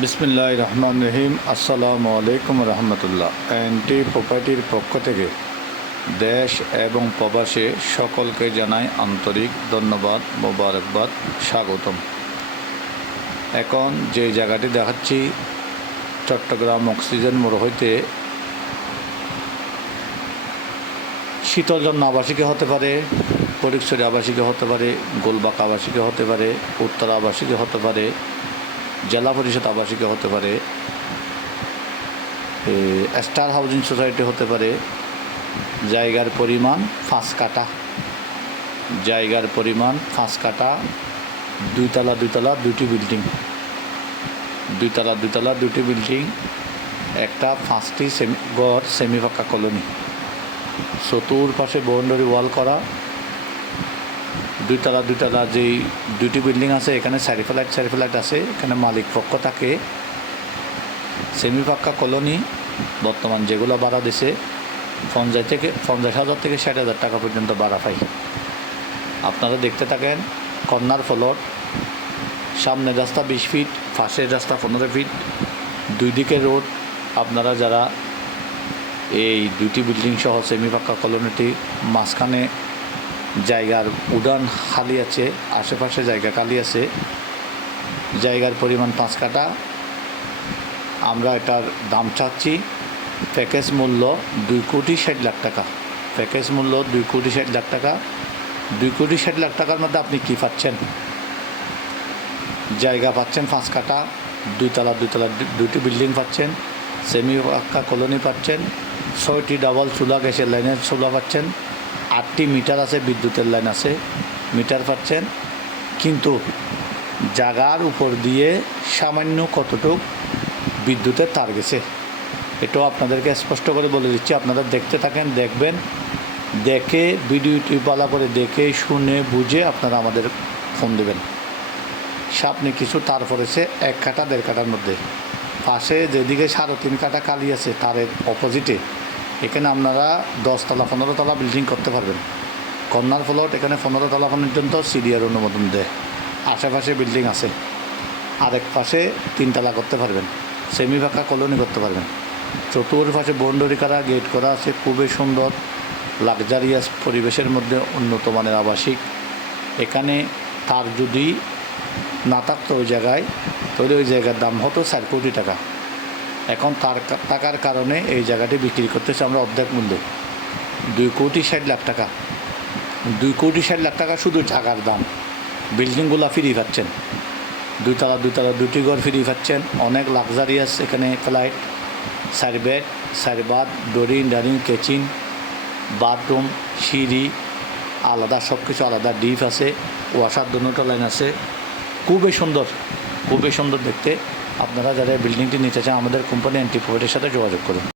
বিসমিল্লাহির রহমানির রহিম। আসসালামু আলাইকুম রহমতুল্লাহ। এনটি প্রপার্টির পক্ষ থেকে দেশ এবং প্রবাসে সকলকে জানাই আন্তরিক ধন্যবাদ, মোবারকবাদ, স্বাগতম। এখন যে জায়গাটি দেখাচ্ছি চট্টগ্রাম অক্সিজেন মোড় হইতে শীতলজন্য আবাসিকে হতে পারে, ফটিকছড়ি আবাসিকে হতে পারে, গোলবাক আবাসিকে হতে পারে, উত্তরা আবাসিকে হতে পারে, জেলা পরিষদ আবাসিকে হতে পারে, স্টার হাউজিং সোসাইটি হতে পারে। জায়গার পরিমাণ 5 কাঠা, জায়গার পরিমাণ 5 কাঠা, দুইতলা দুইটি বিল্ডিং, দুইতলা দুটি বিল্ডিং, একটা 5টি গড় সেমি পাক্কা কলোনি, চতুর্পাশে বাউন্ডারি ওয়াল করা। দুইতলা যেই দুটি বিল্ডিং আছে এখানে চারি ফ্ল্যাট আছে। এখানে মালিক পক্ষ থাকে। সেমি পাক্কা কলোনি বর্তমান যেগুলো ভাড়া দিছে 50,000 থেকে 60,000 টাকা পর্যন্ত ভাড়া পাই। আপনারা দেখতে থাকেন। কর্নার ফ্লোর, সামনে রাস্তা 20 ফিট, পাশের রাস্তা 15 ফিট, দুই দিকে রোড। আপনারা যারা এই দুটি বিল্ডিং সহ সেমি পাক্কা কলোনিটি মাঝখানে জায়গার উড়ান খালি আছে, আশেপাশে জায়গা খালি আছে। জায়গার পরিমাণ 5 কাঠা। আমরা এটার দাম চাচ্ছি প্যাকেজ মূল্য 2,60,00,000 টাকা। প্যাকেজ মূল্য 2,60,00,000 টাকা। 2,60,00,000 টাকার মধ্যে আপনি কি পাচ্ছেন? জায়গা পাচ্ছেন 5 কাঠা, দুইতলা দুটি বিল্ডিং পাচ্ছেন, সেমি পাক্কা কলোনি পাচ্ছেন, 6টি ডাবল চুলা, গ্যাসের লাইনের চুলা পাচ্ছেন, 8টি মিটার আছে, বিদ্যুতের লাইন আছে, মিটার পাচ্ছেন। কিন্তু জায়গার উপর দিয়ে সামান্য কতটুক বিদ্যুতের তার গেছে, এটাও আপনাদেরকে স্পষ্ট করে বলে দিচ্ছি। আপনারা দেখতে থাকেন, দেখবেন, দেখে ভিডিওটি ভালো করে দেখে শুনে বুঝে আপনারা আমাদের ফোন দেবেন। সামনে কিছু তার পড়েছে 1 কাঠা 1.5 কাঠার মধ্যে। পাশে যেদিকে 3.5 কাঠা খালি আছে তারের অপোজিটে এখানে আপনারা 10 তলা 15 তলা বিল্ডিং করতে পারবেন। কর্নার ফ্লোর এখানে 15 তলা পর্যন্ত সিডিআর অনুমোদন দেয়। আশেপাশে বিল্ডিং আছে। আরেক পাশে 3 তলা করতে পারবেন, সেমি পাকা কলোনি করতে পারবেন। চতুর্পাশে বাউন্ডারি করা, গেট করা আছে। খুবই সুন্দর লাক্সারিয়াস পরিবেশের মধ্যে উন্নত মানের আবাসিক। এখানে তার যদি না থাকতো ওই জায়গায়, তাহলে ওই জায়গার দাম হতো 4 কোটি টাকা। এখন তার টাকার কারণে এই জায়গাটি বিক্রি করতেছে আমরা অর্ধেক মূল্যে 2,60,00,000 টাকা। 2,60,00,000 টাকা শুধু জায়গার দাম। বিল্ডিংগুলো ফ্রি পাচ্ছেন, দুইতলা দুটি ঘর ফ্রি পাচ্ছেন। অনেক লাক্সারিয়াস এখানে flat, 4 bed, 4 bath, dining, kitchen, bathroom, সিঁড়ি আলাদা, সব কিছু আলাদা। ডিপ আছে, ওয়াশার দুটো লাইন আছে। খুবই সুন্দর দেখতে। আপনারা যারা বিল্ডিংটি নিতে চান আমাদের কোম্পানি এনটি প্রপার্টির সাথে যোগাযোগ করুন।